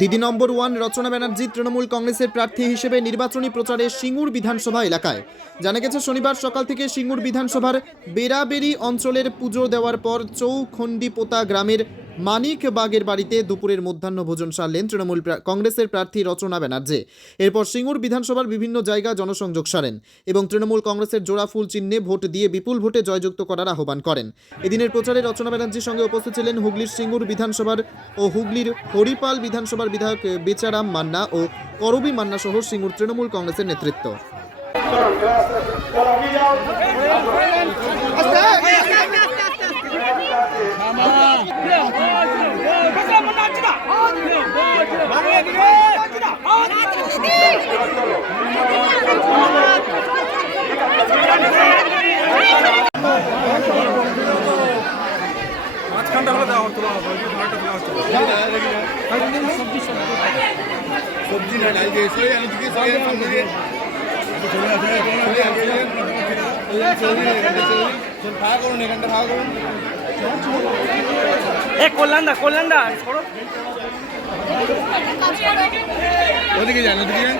দিদি number one Rachana Banerjee Trinamool কংগ্রেসের প্রার্থী হিসেবে নির্বাচনী প্রচারে সিঙ্গুর বিধানসভা এলাকায়। জানা গেছে, শনিবার সকাল থেকে সিঙ্গুর বিধানসভার বেরাবেরি অঞ্চলের পুজো দেওয়ার পর চৌখন্ডিপোতা গ্রামের মানিক বাগের বাড়িতে দুপুরের মধ্যাহ্ন ভোজন সারলেন তৃণমূল কংগ্রেসের প্রার্থী রচনা ব্যানার্জি। এরপর সিঙ্গুর বিধানসভার বিভিন্ন জায়গা জনসংযোগ সারেন এবং তৃণমূল কংগ্রেসের জোড়া ফুল চিহ্নে ভোট দিয়ে বিপুল ভোটে জয়যুক্ত করার আহ্বান করেন। এদিনের প্রচারে রচনা ব্যানার্জির সঙ্গে উপস্থিত ছিলেন হুগলির সিঙ্গুর বিধানসভার ও হুগলির হরিপাল বিধানসভার বিধায়ক বেচারাম মান্না ও করবি মান্না সহ সিঙ্গুর তৃণমূল কংগ্রেসের নেতৃত্ব। সবজি না ডাল দিয়ে সই আলু দিয়ে সই দিয়ে চলে আসে চলে আসে ভাড়া করুন এখানটা ভাড়া করুন এ কল্যাণদা কল্যাণদা সরো। ওদিকে যান ওদিকে যান।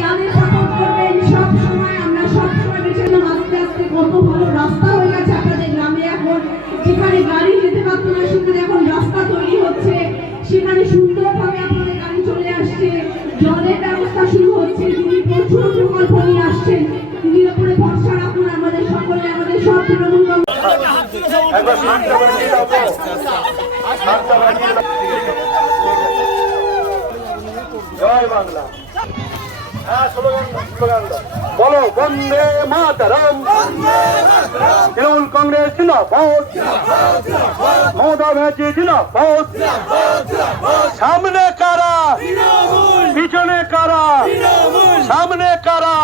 তাদের সাপোর্ট করবেন সব সময় আমরা সব সময় আস্তে আস্তে কত ভালো রাস্তা হয়ে গেছে আপনাদের গ্রামে এখন যেখানে গাড়ি যেতে পারতো না সেখানে এখন রাস্তা তৈরি হচ্ছে সেখানে সুন্দরভাবে আপনাদের গাড়ি চলে আসছে। জলের ব্যবস্থা শুরু হচ্ছে। তিনি প্রচুর প্রকল্প নিয়ে আসছেন। উপরে ভরসা রাখুন। আমাদের সকলে আমাদের সব তৃণমূল জয় বাংলা হ্যাঁ দাও। বলো বন্দে মাতারাম। কংগ্রেস জিন্দাবাদ। মমতা ব্যানার্জি জিন্দাবাদ। সামনে কারা? পিছনে কারা? সামনে কারা?